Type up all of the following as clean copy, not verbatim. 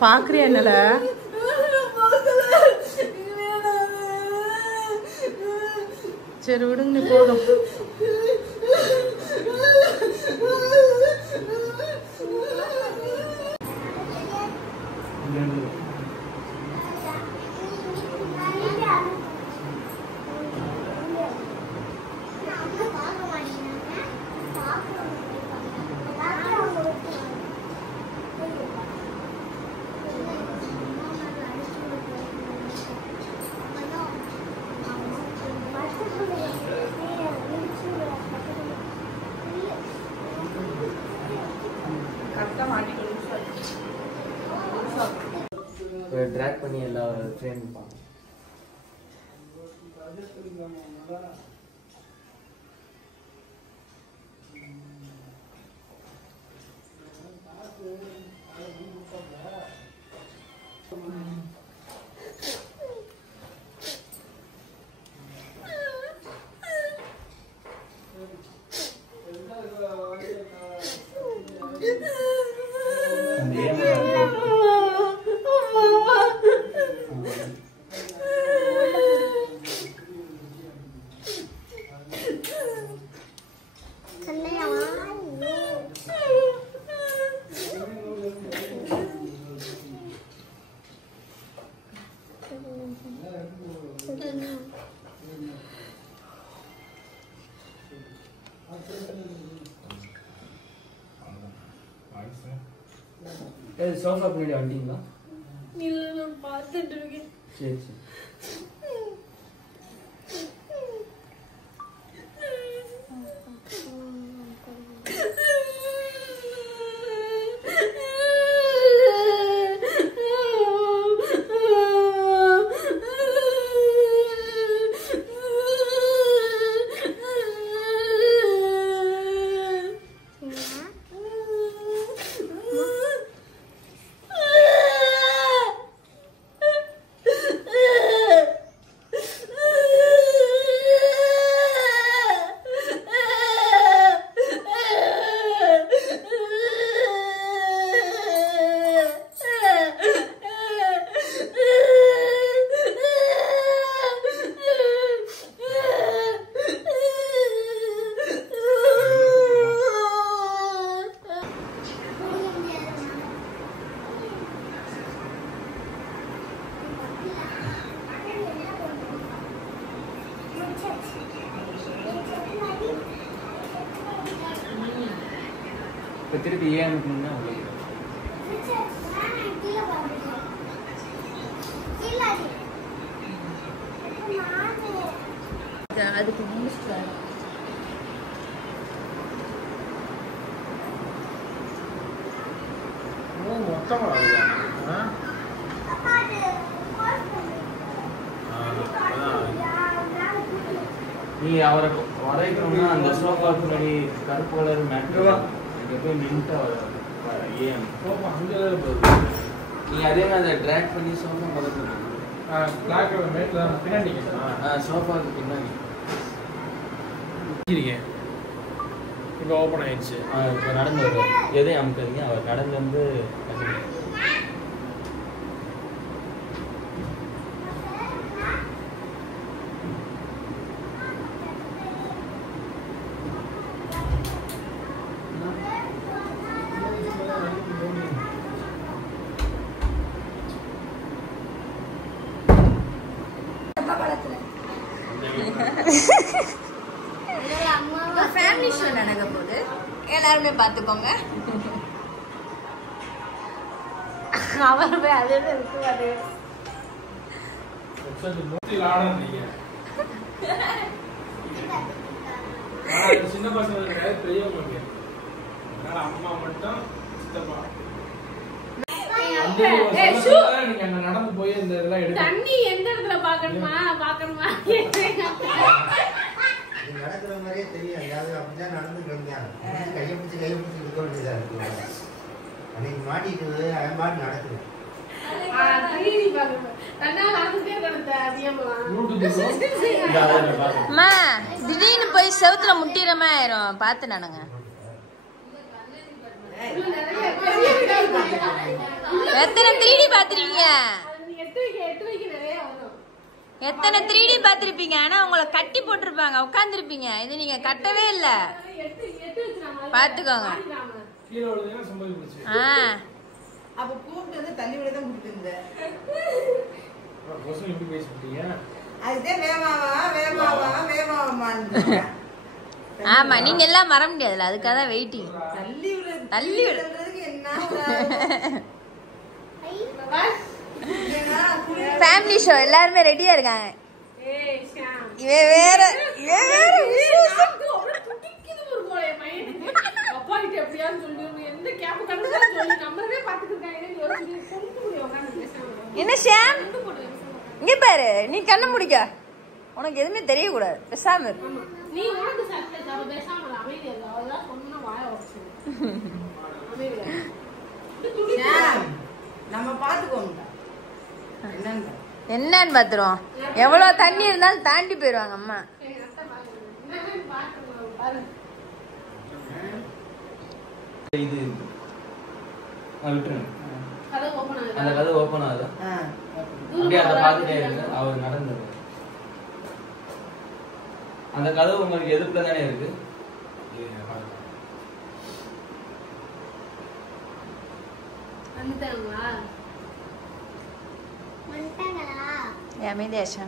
பாக்குறியா என்னல சரி விடுங்க நீ போதும் ட்ராக் பண்ணி எல்லா ட்ரெயின் பண்ணலாம். சோஃபா பின்னாடி வந்தீங்களா? இல்ல நான் பார்த்துட்டு இருக்கேன். சரி சரி. திருப்பி ஏன் அனுப்பணும்னா அதுக்கு முடிச்சுட்டு மொத்தமா நீ அவரை வரைக்கணும்னா அந்த சோஃபா முன்னாடி கருப்பு கலர் மேட்ருவா போய் நின்றுட்டு ஏன் நீ அதே மாதிரி அதை ட்ராக் பண்ணி சோஃபா பக்கத்துல பின்னாடி சோஃபாவுக்கு பின்னாடி இப்போ ஓப்பன் ஆயிடுச்சு. இப்போ நடந்து வருவார் எதையும் அமுக்காதீங்க அவர் நடந்து வந்து ஃபேமிலி ஷோ நடக்க போகுது, எல்லாருமே பார்த்துக்கோங்க. அவர் போய் அதே இருக்கு சின்ன பசங்க பெரியவங்க அம்மா மட்டும் சித்தப்பா நடந்து போய் இந்த இதெல்லாம் எடுத்து தண்ணி எந்த இடத்துல பாக்கணுமா நடக்கிற மாதிரியே தெரியும். யாரு அப்படிதான் நடந்துட்டு இருந்தாங்க. கையை பிடிச்சி இருக்க வேண்டியதா இருக்கு. அன்னைக்கு மாட்டிட்டு அவன் பாட்டு நடக்குது. திடீர்னு போய் செவுத்துல முட்டிரமா ஆயிரும். பார்த்து நடங்க. எத்தனை 3D பாத்திருக்கீங்க? எத்தனை 3D பாத்திருப்பீங்க? ஆனா உங்களை கட்டி போட்டிருப்பாங்க, உட்காந்துருப்பீங்க. இது நீங்க கட்டவே இல்ல. பாத்துக்கோங்க. அப்ப கூப்பிட்டு தள்ளி விட தான் கூப்பிட்டு அதுதான் வேமாவா. ஆமா, நீங்க எல்லாம் மற முடியாதுல, அதுக்காக தான் வெயிட்டிங். தள்ளி விடுறதுக்கு என்ன ஃபேமிலி ஷோ எல்லாருமே ரெடியா இருக்காங்க. இவன் வேற என்ன ஷாம், இங்க பாரு, நீ கண்ண முடிக்க, உனக்கு எதுவுமே தெரியக்கூடாது, பேசாம இரு. நம்ம பாத்துக்கோங்க என்னன்னு பாத்துருவோம். எவ்வளவு தண்ணி இருந்தாலும் தாண்டி போயிருவாங்க அம்மா. இது விட்டுருங்க, அந்த கதை ஓப்பன் ஆகுது. அப்படியே அதை பார்த்துட்டே இருக்கு. அவர் நடந்தது அந்த கதவு உங்களுக்கு எதிர்ப்புல தானே இருக்கு. அமைதியாச்சா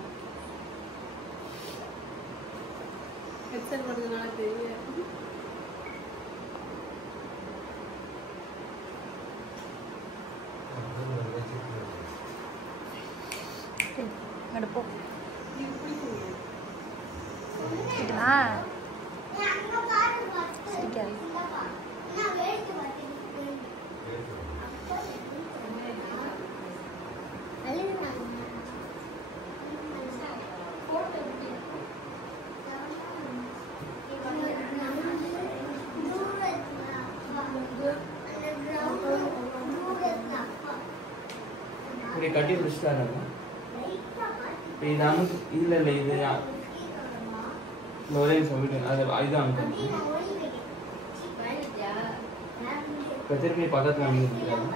போ. கட்டி பிடிச்சிட்டாங்க. இது அமுக்கு இல்ல இல்ல, இது ஒரே சொல்லிட்டேன். அது இது அமுக்கு இப்ப திருப்பி பக்கத்துல அமுக்கிட்டாங்க.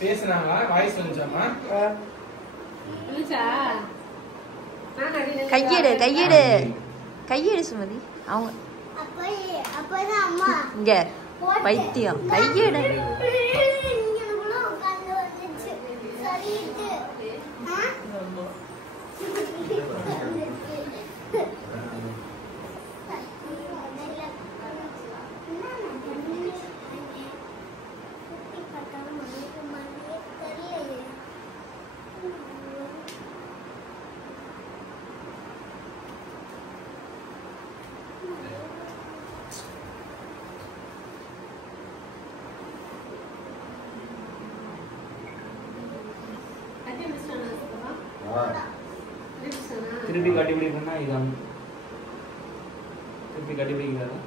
பேசுனாங்களா? வாய்ஸ் வந்துச்சாமா? கையெடு கையெடு கையெடு சுமதி. அவங்க இங்க பைத்தியம் கையெடு. திருப்பி கட்டிப்பிடிக்கணும்னா இது திருப்பி கட்டிப்பிடிக்கிறாங்க.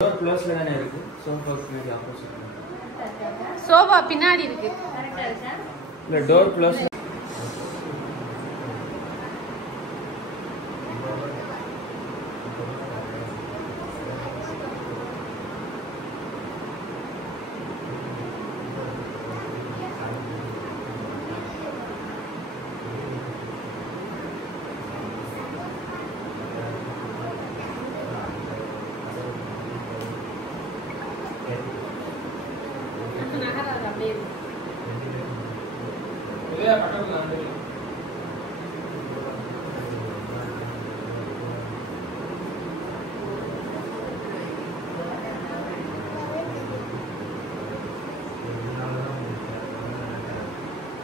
டோர் க்ளோஸ்ல தானே இருக்கு. சோஃபா பின்னாடி இருக்கு. இல்ல டோர் க்ளோஸ். பக்கத்துல வந்து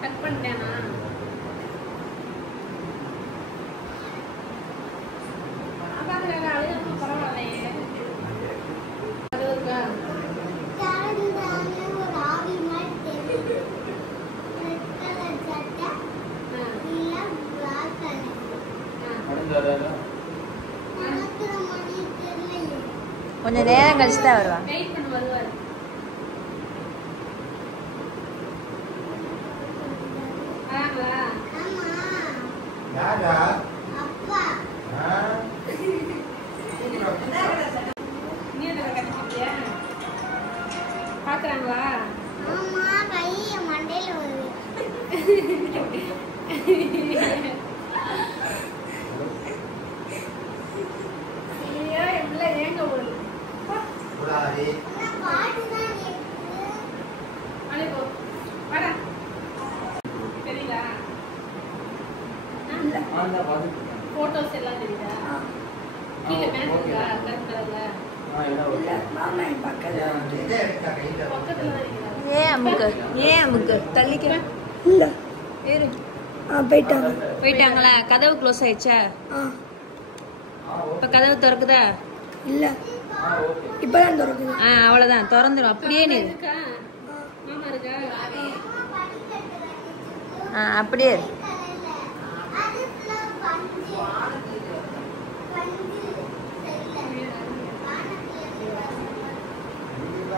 கட் பண்ணிட்டேனா அப்பாக்குறாங்க அழுகாம பரவாயில்லையே அது இருக்கா கொஞ்சம் நேரம் கழிச்சு தான் வருவாங்க. வெயிட் பண்ணி வருவாரு. வராங்களா? யாரா நீ என்ன கட்டிக்கிட்டியா? பாக்குறாங்களா? ஐயோ, என் பிள்ளை ஏங்க ஓடுது. கூடாது அழை போ. வாடா. தெரியுதா? போட்டோஸ் எல்லாம் தெரியுதா? கீழே மேப் இருக்கா? கருப்பு கலர்ல. இதை எடுத்தா கையில பக்கத்துல தான் இருக்கா? ஏன் அமுக்கு தள்ளிக்க இல்ல ஏறு போயிட்டாங்க. போயிட்டாங்களா? கதவு க்ளோஸ் ஆயிடுச்சா? இப்ப கதவு திறக்குதா? இல்ல இப்பதான் திறக்குது. அவ்வளவுதான், திறந்துடும். அப்படியே நீ இருக்கா? மாமா இருக்கா? அப்படியே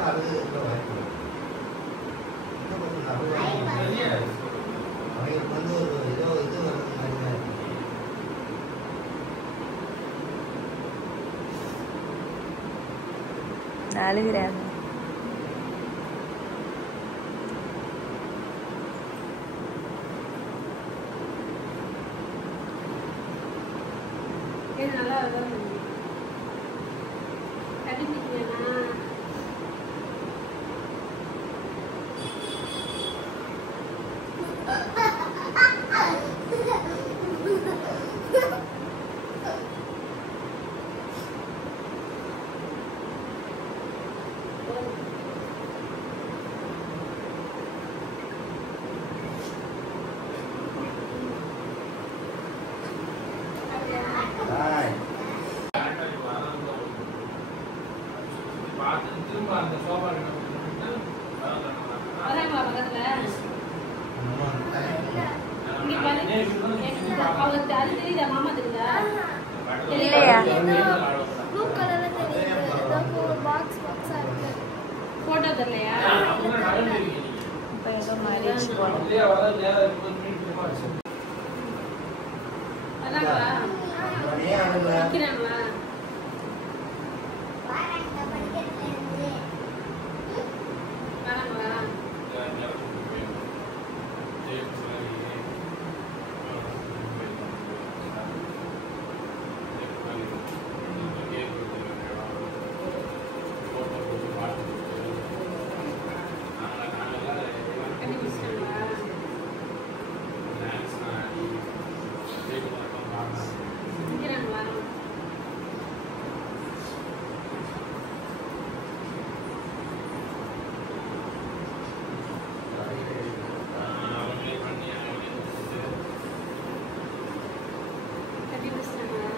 அழுது வாய்ப்பு இன்னும் கொஞ்சம் அவங்களுக்கு வந்து ஒரு ஏதோ இது வருது மாதிரி தான் இருக்கு. அழுகிறேன். இது நல்லா இருக்கும். கட்டிக்கிட்டியானா? Bye. திரும்ப அந்த சோபா வராங்களா பக்கத்துல? நம்ம இங்க பாரு. அவளுக்கு அது தெரியுதா? மாமா தெரியுதா? இல்லையா? ப்ளூ கலர்ல தெரியுது. ஏதோ ஒரு பாக்ஸ் பாக்ஸா இருக்கு. போட்டோ தெரியலையா? இப்ப ஏதோ மேரேஜ் போகணும். வராங்களா? அப்படியே அழுல நிக்கிறாங்களா? வராங்களா? கண்டுபிடிச்சிட்டாங்களா? நிக்கிறாங்களா? கண்டுபிடிச்சிட்டாங்களா?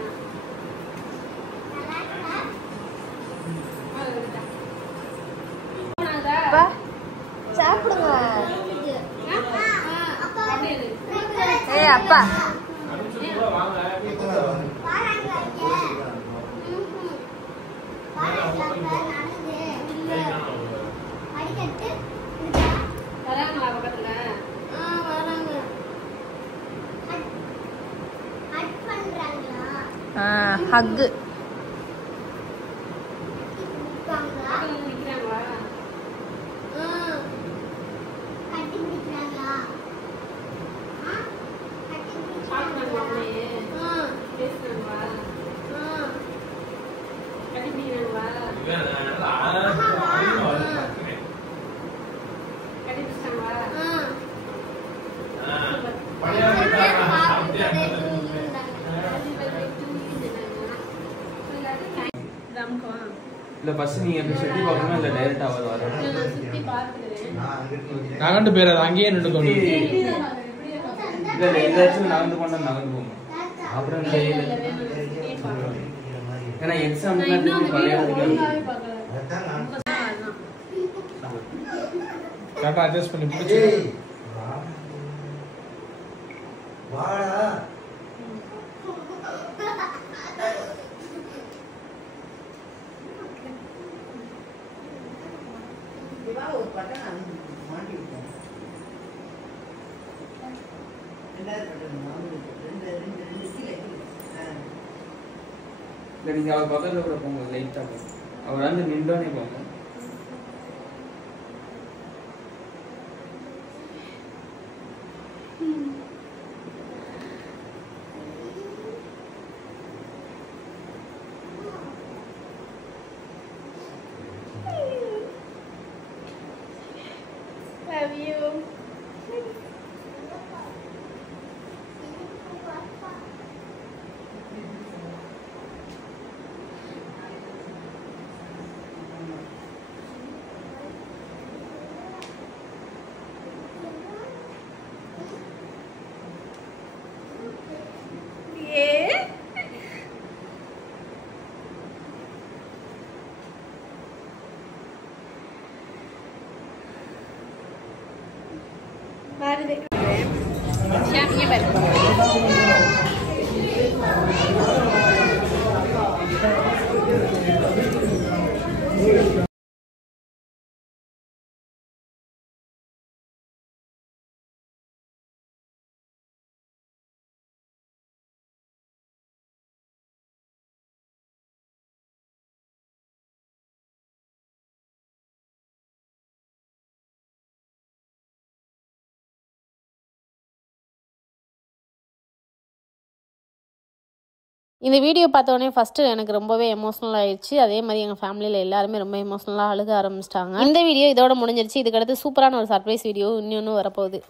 போனாதா? அப்பா, சாப்பிடுங்க. அப்படியே இரு. அப்பா வராங்களா பக்கத்துல? ஹக்கு. பக்கத்துல நிக்கிறாங்களா? சாப்பிடுறாங்களா அப்படியே? பேசுறாங்களா? கட்டிப்பிடிக்கிறாங்களா? கட்டிப்பிடிச்சிட்டாங்களா? சூப்பர். இல்ல ஃபர்ஸ்ட் நீங்க எப்படி சுத்தி பார்க்கணும் இல்ல டைரக்டா வர நான் சுத்தி பார்த்துக்கிறேன். நான் அங்கிட்டு வைக்கிறேன். நகண்டு பேர் அது அங்கேயே நின்றுக்கணும். இல்ல இல்ல இந்த இடத்துல நகர்ந்து போனா நகர்ந்து போங்க. அப்புறம் இந்த ஏன்னா எக்ஸாம்ல திருப்பி பழைய அதான் நான் கரெக்டா அட்ஜஸ்ட் பண்ணி பிடிச்சி ஏய், வாடா ஒரு பட்டன் அது மாட்டி விட்டேன். ரெண்டாவது பட்டன் மாட்டி ரெண்டு ரெண்டு ரெண்டு கீழே இல்ல நீங்க அவர் பக்கத்துல கூட போங்க லைட்டா போங்க. அவர் வந்து நின்றோனே போங்க. Love you. Yeah. வருது. ஷாப்பிங்க பாரு. இந்த வீடியோ பார்த்தோன்னே ஃபஸ்ட்டு எனக்கு ரொம்பவே எமோஷ்னல் ஆயிடுச்சு. அதே மாதிரி எங்கள் ஃபேமிலியில் எல்லாருமே ரொம்ப எமோஷ்னலாக அழுக ஆரம்பிச்சிட்டாங்க. இந்த வீடியோ இதோட முடிஞ்சிருச்சு. இதுக்கடுத்து சூப்பரான ஒரு சர்ப்ரைஸ் வீடியோ இன்னொன்று வரப்போகுது.